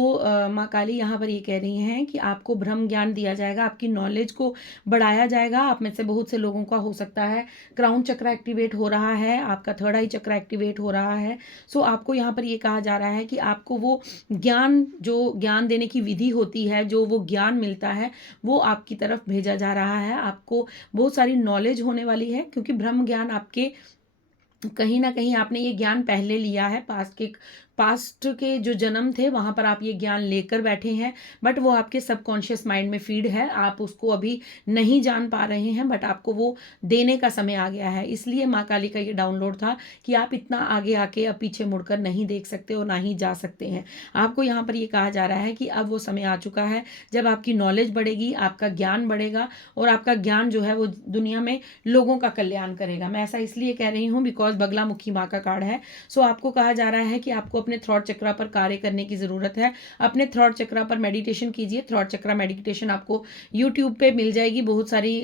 माँ काली यहाँ पर ये कह रही हैं कि आपको ब्रह्म ज्ञान दिया जाएगा, आपकी नॉलेज को बढ़ाया जाएगा। आप में से बहुत से लोगों का हो सकता है क्राउन चक्र एक्टिवेट हो रहा है, आपका थर्ड आई चक्र एक्टिवेट हो रहा है। सो आपको यहाँ पर ये कहा जा रहा है कि आपको वो ज्ञान, जो ज्ञान देने की विधि होती है, जो वो ज्ञान मिलता है, वो आपकी तरफ भेजा जा रहा है। आपको बहुत सारी नॉलेज होने वाली है, क्योंकि ब्रह्म ज्ञान आपके कहीं ना कहीं आपने ये ज्ञान पहले लिया है। पास्ट के जो जन्म थे वहाँ पर आप ये ज्ञान लेकर बैठे हैं, बट वो आपके सबकॉन्शियस माइंड में फीड है, आप उसको अभी नहीं जान पा रहे हैं, बट आपको वो देने का समय आ गया है। इसलिए माँ काली का ये डाउनलोड था कि आप इतना आगे आके अब पीछे मुड़कर नहीं देख सकते और ना ही जा सकते हैं। आपको यहाँ पर ये कहा जा रहा है कि अब वो समय आ चुका है जब आपकी नॉलेज बढ़ेगी, आपका ज्ञान बढ़ेगा, और आपका ज्ञान जो है वो दुनिया में लोगों का कल्याण करेगा। मैं ऐसा इसलिए कह रही हूँ बिकॉज बगलामुखी माँ का कार्ड है। सो आपको कहा जा रहा है कि आपको अपने थ्रॉट चक्रा पर कार्य करने की ज़रूरत है। अपने थ्रॉट चक्रा पर मेडिटेशन कीजिए। थ्रॉट चक्रा मेडिटेशन आपको यूट्यूब पे मिल जाएगी, बहुत सारी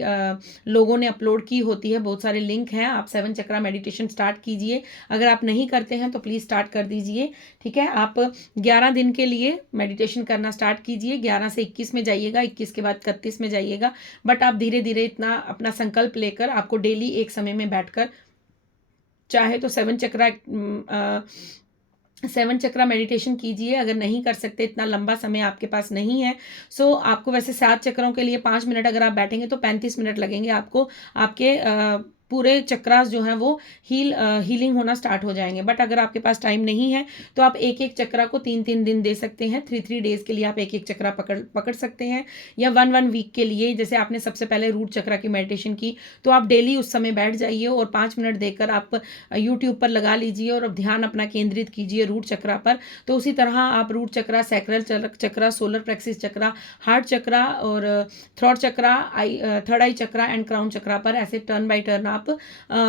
लोगों ने अपलोड की होती है, बहुत सारे लिंक हैं। आप 7 चक्रा मेडिटेशन स्टार्ट कीजिए। अगर आप नहीं करते हैं तो प्लीज़ स्टार्ट कर दीजिए, ठीक है। आप 11 दिन के लिए मेडिटेशन करना स्टार्ट कीजिए। 11 से 21 में जाइएगा, 21 के बाद 31 में जाइएगा, बट आप धीरे धीरे इतना अपना संकल्प लेकर आपको डेली एक समय में बैठकर चाहे तो 7 चक्रा मेडिटेशन कीजिए। अगर नहीं कर सकते, इतना लंबा समय आपके पास नहीं है, सो आपको वैसे 7 चक्रों के लिए 5 मिनट अगर आप बैठेंगे तो 35 मिनट लगेंगे आपको। आपके पूरे चक्रास जो हैं वो हीलिंग होना स्टार्ट हो जाएंगे। बट अगर आपके पास टाइम नहीं है तो आप एक एक चक्रा को 3-3 दिन दे सकते हैं। 3 डेज के लिए आप एक एक चक्रा पकड़ सकते हैं, या 1 वीक के लिए। जैसे आपने सबसे पहले रूट चक्रा की मेडिटेशन की, तो आप डेली उस समय बैठ जाइए और 5 मिनट देकर आप यूट्यूब पर लगा लीजिए और अब ध्यान अपना केंद्रित कीजिए रूट चक्रा पर। तो उसी तरह आप root chakra, sacral chakra, solar plexus chakra, heart chakra और throat chakra, third eye chakra and crown chakra पर ऐसे टर्न बाय टर्न आप आप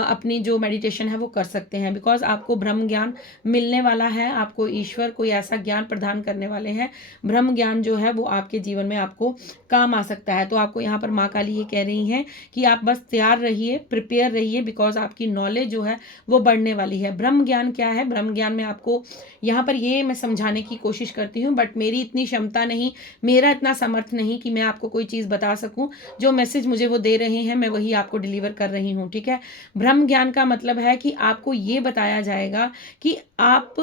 अपनी जो मेडिटेशन है वो कर सकते हैं, बिकॉज आपको ब्रह्म ज्ञान मिलने वाला है। आपको ईश्वर कोई ऐसा ज्ञान प्रदान करने वाले हैं, ब्रह्म ज्ञान जो है वो आपके जीवन में आपको काम आ सकता है। तो आपको यहाँ पर माँ काली ये कह रही हैं कि आप बस तैयार रहिए, प्रिपेयर रहिए, बिकॉज आपकी नॉलेज जो है वो बढ़ने वाली है। ब्रह्म ज्ञान क्या है? ब्रह्म ज्ञान में आपको यहाँ पर ये मैं समझाने की कोशिश करती हूँ, बट मेरी इतनी क्षमता नहीं, मेरा इतना समर्थ नहीं कि मैं आपको कोई चीज़ बता सकूँ। जो मैसेज मुझे वो दे रहे हैं मैं वही आपको डिलीवर कर रही हूँ, ठीक है। ब्रह्म ज्ञान का मतलब है कि आपको ये बताया जाएगा कि आप,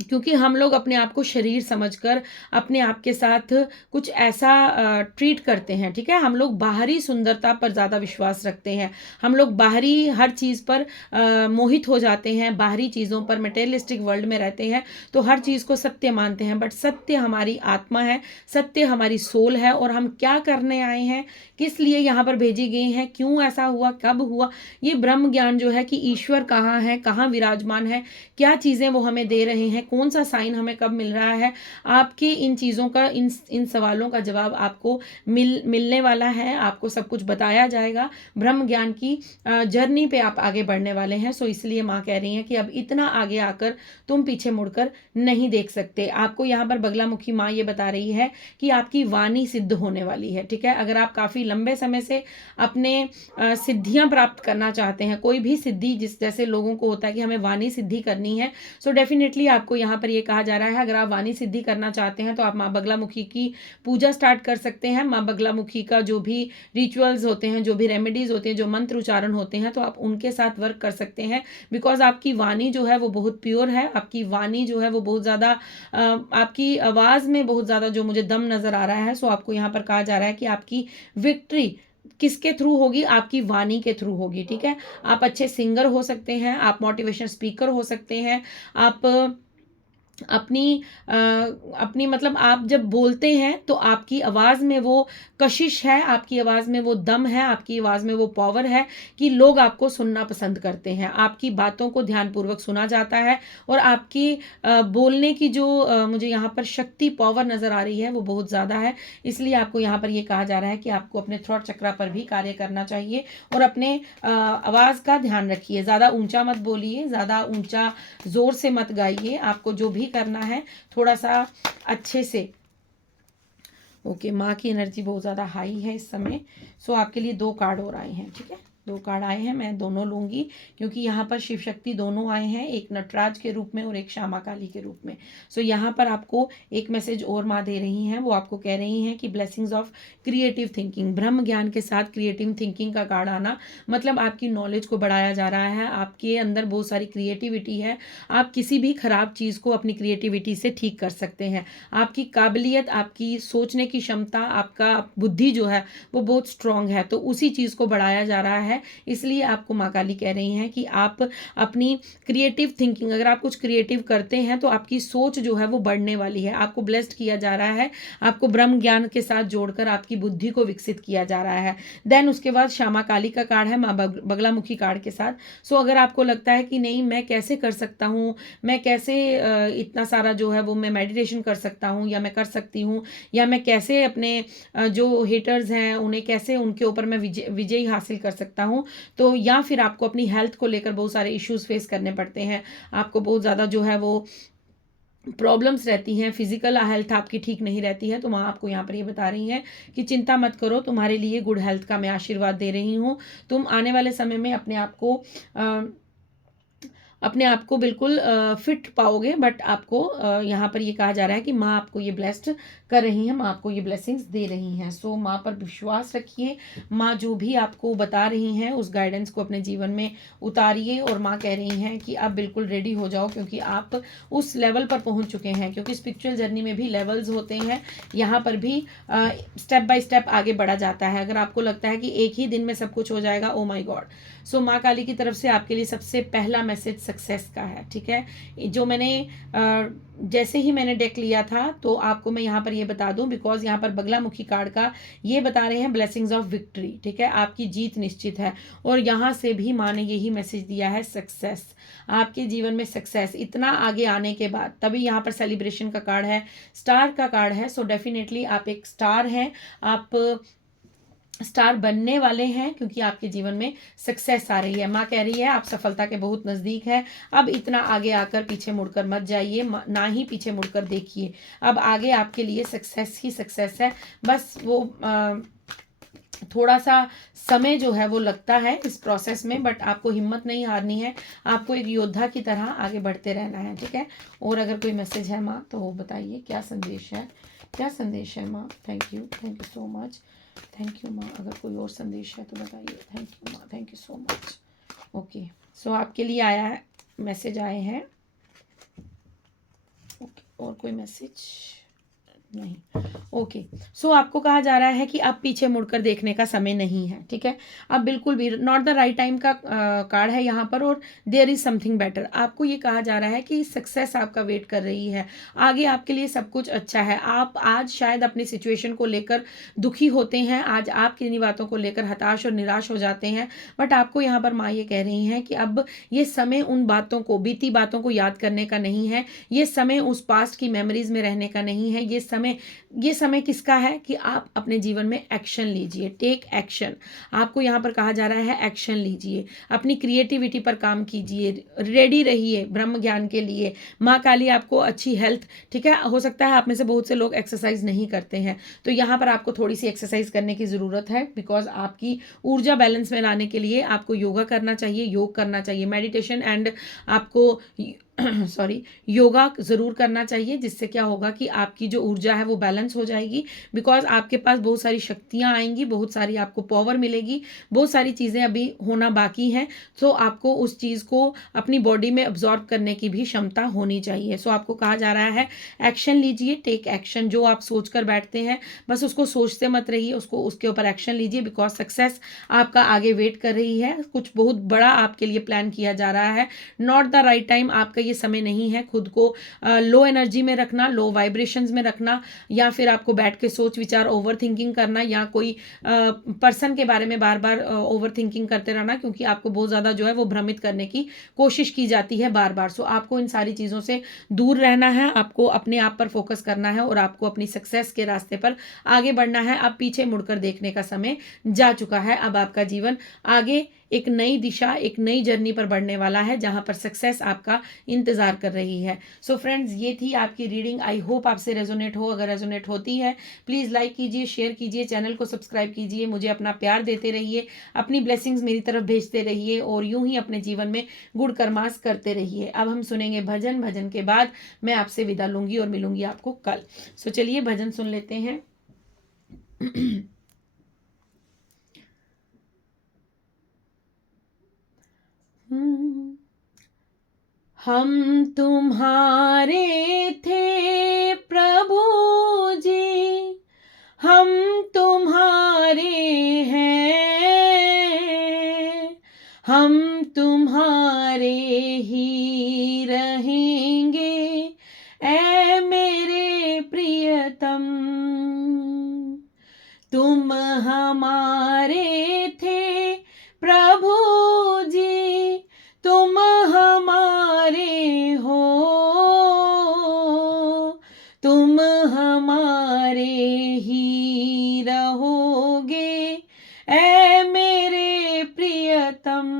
क्योंकि हम लोग अपने आप को शरीर समझकर अपने आप के साथ कुछ ऐसा ट्रीट करते हैं, ठीक है। हम लोग बाहरी सुंदरता पर ज़्यादा विश्वास रखते हैं, हम लोग बाहरी हर चीज़ पर मोहित हो जाते हैं, बाहरी चीज़ों पर, मटेरियलिस्टिक वर्ल्ड में रहते हैं तो हर चीज़ को सत्य मानते हैं। बट सत्य हमारी आत्मा है, सत्य हमारी सोल है, और हम क्या करने आए हैं, किस लिए यहाँ पर भेजी गई हैं, क्यों ऐसा हुआ, कब हुआ, ये ब्रह्म ज्ञान जो है कि ईश्वर कहाँ है, कहाँ विराजमान है, क्या चीज़ें वो हमें दे रहे हैं, कौन सा साइन हमें कब मिल रहा है, आपके इन चीज़ों का, इन सवालों का जवाब आपको मिलने वाला है। आपको सब कुछ बताया जाएगा। ब्रह्म ज्ञान की जर्नी पे आप आगे बढ़ने वाले हैं। सो इसलिए माँ कह रही हैं कि अब इतना आगे आकर तुम पीछे मुड़कर नहीं देख सकते। आपको यहाँ पर बगलामुखी माँ ये बता रही है कि आपकी वाणी सिद्ध होने वाली है, ठीक है। अगर आप काफ़ी लंबे समय से अपने सिद्धियां प्राप्त करना चाहते हैं, कोई भी सिद्धि जिस जैसे लोगों को होता है कि हमें वाणी सिद्धि करनी है, सो डेफिनेटली आपको यहाँ पर ये कहा जा रहा है, अगर आप वाणी सिद्धि करना चाहते हैं तो आप माँ बगलामुखी की पूजा स्टार्ट कर सकते हैं। माँ बगलामुखी का जो भी रिचुअल्स होते हैं, जो भी रेमेडीज होते हैं, जो मंत्र उच्चारण होते हैं, तो आप उनके साथ वर्क कर सकते हैं। बिकॉज आपकी वाणी जो है वो बहुत प्योर है, आपकी वाणी जो है वो बहुत ज़्यादा, आपकी आवाज़ में बहुत ज़्यादा जो मुझे दम नज़र आ रहा है। सो आपको यहाँ पर कहा जा रहा है कि आपकी विक्ट्री किसके थ्रू होगी? आपकी वाणी के थ्रू होगी, ठीक है। आप अच्छे सिंगर हो सकते हैं, आप मोटिवेशनल स्पीकर हो सकते हैं, आप अपनी अपनी मतलब आप जब बोलते हैं तो आपकी आवाज़ में वो कशिश है, आपकी आवाज़ में वो दम है, आपकी आवाज़ में वो पावर है कि लोग आपको सुनना पसंद करते हैं। आपकी बातों को ध्यानपूर्वक सुना जाता है, और आपकी बोलने की जो मुझे यहाँ पर शक्ति, पावर नज़र आ रही है वो बहुत ज़्यादा है। इसलिए आपको यहाँ पर ये कहा जा रहा है कि आपको अपने थ्रोट चक्रा पर भी कार्य करना चाहिए, और अपने आवाज़ का ध्यान रखिए। ज़्यादा ऊंचा मत बोलिए, ज़्यादा ऊंचा ज़ोर से मत गाइए। आपको जो भी करना है थोड़ा सा अच्छे से। ओके, माँ की एनर्जी बहुत ज़्यादा हाई है इस समय। सो आपके लिए 2 कार्ड और आए हैं, ठीक है। 2 कार्ड आए हैं, मैं दोनों लूँगी क्योंकि यहाँ पर शिव शक्ति दोनों आए हैं, एक नटराज के रूप में और एक श्यामा काली के रूप में। सो यहाँ पर आपको एक मैसेज और माँ दे रही हैं, वो आपको कह रही हैं कि ब्लेसिंग्स ऑफ क्रिएटिव थिंकिंग। ब्रह्म ज्ञान के साथ क्रिएटिव थिंकिंग का कार्ड आना मतलब आपकी नॉलेज को बढ़ाया जा रहा है, आपके अंदर बहुत सारी क्रिएटिविटी है, आप किसी भी खराब चीज़ को अपनी क्रिएटिविटी से ठीक कर सकते हैं। आपकी काबिलियत, आपकी सोचने की क्षमता, आपका बुद्धि जो है वो बहुत स्ट्रांग है, तो उसी चीज़ को बढ़ाया जा रहा है। इसलिए आपको माँ काली कह रही हैं कि आप अपनी क्रिएटिव थिंकिंग, अगर आप कुछ क्रिएटिव करते हैं तो आपकी सोच जो है वो बढ़ने वाली है। आपको ब्लेस्ड किया जा रहा है, आपको ब्रह्म ज्ञान के साथ जोड़कर आपकी बुद्धि को विकसित किया जा रहा है। देन उसके बाद श्यामा काली का कार्ड है माँ बगलामुखी कार्ड के साथ। सो अगर आपको लगता है कि नहीं मैं कैसे कर सकता हूँ, मैं कैसे इतना सारा जो है वो मैं मेडिटेशन कर सकता हूँ, या मैं कर सकती हूँ, या मैं कैसे अपने जो हेटर्स हैं उन्हें कैसे, उनके ऊपर मैं विजयी हासिल कर सकता हूँ, तो या फिर आपको अपनी हेल्थ को लेकर बहुत सारे इश्यूज फेस करने पड़ते हैं, आपको बहुत ज़्यादा जो है वो प्रॉब्लम्स रहती हैं, फिजिकल हेल्थ आपकी ठीक नहीं रहती है, तो वहाँ आपको यहाँ पर ये बता रही हैं कि चिंता मत करो, तुम्हारे लिए गुड हेल्थ का मैं आशीर्वाद दे रही हूँ। तुम आने वाले समय में अपने आप को बिल्कुल फिट पाओगे। बट आपको यहाँ पर ये कहा जा रहा है कि माँ आपको ये ब्लेस्ड कर रही हैं, माँ आपको ये ब्लेसिंग्स दे रही हैं। सो माँ पर विश्वास रखिए, माँ जो भी आपको बता रही हैं उस गाइडेंस को अपने जीवन में उतारिए, और माँ कह रही हैं कि आप बिल्कुल रेडी हो जाओ, क्योंकि आप उस लेवल पर पहुँच चुके हैं। क्योंकि स्पिरिचुअल जर्नी में भी लेवल्स होते हैं, यहाँ पर भी स्टेप बाय स्टेप आगे बढ़ा जाता है। अगर आपको लगता है कि एक ही दिन में सब कुछ हो जाएगा, ओ माई गॉड। सो माँ काली की तरफ से आपके लिए सबसे पहला मैसेज सक्सेस का है, ठीक है। जो मैंने जैसे ही मैंने डेक लिया था तो आपको मैं यहाँ पर ये बता दूं, बिकॉज यहाँ पर बगलामुखी कार्ड का ये बता रहे हैं ब्लेसिंग्स ऑफ विक्ट्री, ठीक है, आपकी जीत निश्चित है। और यहाँ से भी माँ ने यही मैसेज दिया है, सक्सेस, आपके जीवन में सक्सेस। इतना आगे आने के बाद तभी यहाँ पर सेलिब्रेशन का कार्ड है, स्टार का कार्ड है। सो डेफिनेटली आप एक स्टार हैं, आप स्टार बनने वाले हैं, क्योंकि आपके जीवन में सक्सेस आ रही है। माँ कह रही है आप सफलता के बहुत नज़दीक है। अब इतना आगे आकर पीछे मुड़कर मत जाइए, ना ही पीछे मुड़कर देखिए। अब आगे आपके लिए सक्सेस ही सक्सेस है। बस वो थोड़ा सा समय जो है वो लगता है इस प्रोसेस में, बट आपको हिम्मत नहीं हारनी है। आपको एक योद्धा की तरह आगे बढ़ते रहना है, ठीक है। और अगर कोई मैसेज है माँ तो वो बताइए, क्या संदेश है, क्या संदेश है माँ। Thank you so much, thank you माँ। अगर कोई और संदेश है तो बताइए। थैंक यू माँ, thank you so much. Okay, so आपके लिए आया है, मैसेज आए हैं। ओके, और कोई मैसेज नहीं। ओके, सो आपको कहा जा रहा है कि अब पीछे मुड़कर देखने का समय नहीं है, ठीक है। अब बिल्कुल भी नॉट द राइट टाइम का कार्ड है यहाँ पर, और देयर इज समथिंग बेटर। आपको ये कहा जा रहा है कि सक्सेस आपका वेट कर रही है, आगे आपके लिए सब कुछ अच्छा है। आप आज शायद अपनी सिचुएशन को लेकर दुखी होते हैं, आज आप किन्हीं बातों को लेकर हताश और निराश हो जाते हैं, बट आपको यहाँ पर माँ ये कह रही हैं कि अब ये समय उन बातों को, बीती बातों को याद करने का नहीं है, ये समय उस पास्ट की मेमोरीज में रहने का नहीं है। ये समय किसका है कि आप अपने जीवन में एक्शन लीजिए, टेक एक्शन। आपको यहाँ पर कहा जा रहा है एक्शन लीजिए, अपनी क्रिएटिविटी पर काम कीजिए, रेडी रहिए ब्रह्म ज्ञान के लिए। माँ काली आपको अच्छी हेल्थ, ठीक है। हो सकता है आप में से बहुत से लोग एक्सरसाइज नहीं करते हैं, तो यहाँ पर आपको थोड़ी सी एक्सरसाइज करने की ज़रूरत है, बिकॉज आपकी ऊर्जा बैलेंस में लाने के लिए आपको योगा करना चाहिए, योग करना चाहिए, मेडिटेशन एंड आपको सॉरी योगा ज़रूर करना चाहिए, जिससे क्या होगा कि आपकी जो ऊर्जा है वो बैलेंस हो जाएगी। बिकॉज आपके पास बहुत सारी शक्तियाँ आएंगी, बहुत सारी आपको पावर मिलेगी, बहुत सारी चीज़ें अभी होना बाकी हैं। तो आपको उस चीज़ को अपनी बॉडी में अब्जॉर्ब करने की भी क्षमता होनी चाहिए। सो आपको कहा जा रहा है एक्शन लीजिए, टेक एक्शन। जो आप सोच कर बैठते हैं बस उसको सोचते मत रहिए, उसको उसके ऊपर एक्शन लीजिए, बिकॉज सक्सेस आपका आगे वेट कर रही है। कुछ बहुत बड़ा आपके लिए प्लान किया जा रहा है। नॉट द राइट टाइम, आपका ये समय नहीं है खुद को लो एनर्जी में रखना, लो वाइब्रेशंस में रखना, या फिर आपको बैठ के सोच विचार ओवर थिंकिंग करना, या कोई पर्सन के बारे में बार बार ओवर थिंकिंग करते रहना, क्योंकि आपको बहुत ज़्यादा जो है वो भ्रमित करने की कोशिश की जाती है बार बार। सो आपको इन सारी चीज़ों से दूर रहना है, आपको अपने आप पर फोकस करना है, और आपको अपनी सक्सेस के रास्ते पर आगे बढ़ना है। अब पीछे मुड़कर देखने का समय जा चुका है। अब आपका जीवन आगे एक नई दिशा, एक नई जर्नी पर बढ़ने वाला है, जहां पर सक्सेस आपका इंतजार कर रही है। सो फ्रेंड्स, ये थी आपकी रीडिंग। आई होप आपसे रेजोनेट हो। अगर रेजोनेट होती है प्लीज़ लाइक कीजिए, शेयर कीजिए, चैनल को सब्सक्राइब कीजिए, मुझे अपना प्यार देते रहिए, अपनी ब्लेसिंग्स मेरी तरफ भेजते रहिए, और यूं ही अपने जीवन में गुड़ कर्मास करते रहिए। अब हम सुनेंगे भजन, भजन के बाद मैं आपसे विदा लूंगी और मिलूंगी आपको कल। सो चलिए भजन सुन लेते हैं। हम तुम्हारे थे प्रभु जी, हम तुम्हारे हैं, हम तुम्हारे ही रहेंगे, ऐ मेरे प्रियतम। तुम हमारे थे प्रभु जी, तुम हमारे हो, तुम हमारे ही रहोगे, ऐ मेरे प्रियतम।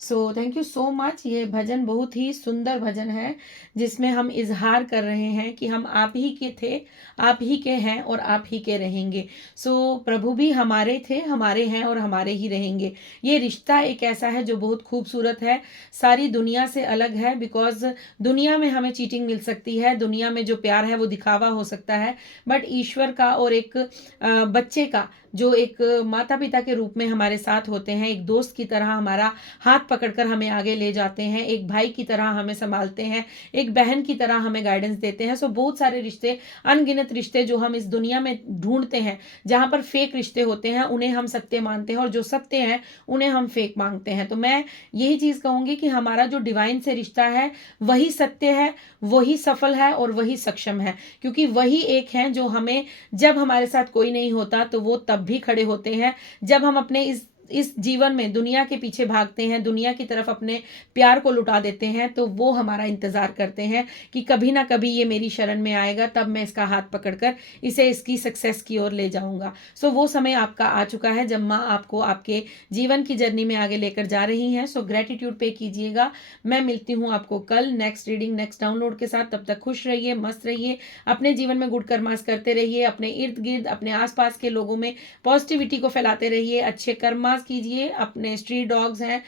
सो थैंक यू सो मच। ये भजन बहुत ही सुंदर भजन है, जिसमें हम इजहार कर रहे हैं कि हम आप ही के थे, आप ही के हैं और आप ही के रहेंगे। सो प्रभु भी हमारे थे, हमारे हैं और हमारे ही रहेंगे। ये रिश्ता एक ऐसा है जो बहुत खूबसूरत है, सारी दुनिया से अलग है। बिकॉज दुनिया में हमें चीटिंग मिल सकती है, दुनिया में जो प्यार है वो दिखावा हो सकता है, बट ईश्वर का और एक बच्चे का जो एक माता पिता के रूप में हमारे साथ होते हैं, एक दोस्त की तरह हमारा हाथ पकड़कर हमें आगे ले जाते हैं, एक भाई की तरह हमें संभालते हैं, एक बहन की तरह हमें गाइडेंस देते हैं। सो बहुत सारे रिश्ते, अनगिनत रिश्ते जो हम इस दुनिया में ढूंढते हैं, जहां पर फेक रिश्ते होते हैं, उन्हें हम सत्य मानते हैं, और जो सत्य हैं उन्हें हम फेक मांगते हैं। तो मैं यही चीज कहूंगी कि हमारा जो डिवाइन से रिश्ता है वही सत्य है, वही सफल है और वही सक्षम है, क्योंकि वही एक है जो हमें, जब हमारे साथ कोई नहीं होता तो वो तब भी खड़े होते हैं, जब हम अपने इस इस जीवन में दुनिया के पीछे भागते हैं, दुनिया की तरफ अपने प्यार को लुटा देते हैं, तो वो हमारा इंतज़ार करते हैं कि कभी ना कभी ये मेरी शरण में आएगा, तब मैं इसका हाथ पकड़कर इसे इसकी सक्सेस की ओर ले जाऊंगा। सो वो समय आपका आ चुका है जब माँ आपको आपके जीवन की जर्नी में आगे लेकर जा रही हैं। सो ग्रेटिट्यूड पे कीजिएगा। मैं मिलती हूँ आपको कल नेक्स्ट रीडिंग, नेक्स्ट डाउनलोड के साथ। तब तक खुश रहिए, मस्त रहिए, अपने जीवन में गुड कर्मास करते रहिए, अपने इर्द गिर्द अपने आसपास के लोगों में पॉजिटिविटी को फैलाते रहिए, अच्छे कर्मास कीजिए, अपने स्ट्रीट डॉग्स हैं,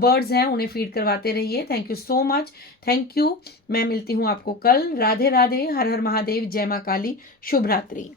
बर्ड्स हैं, उन्हें फीड करवाते रहिए। Thank you so much, thank you. मैं मिलती हूँ आपको कल। राधे राधे, हर हर महादेव, जय माँ काली, शुभ रात्रि।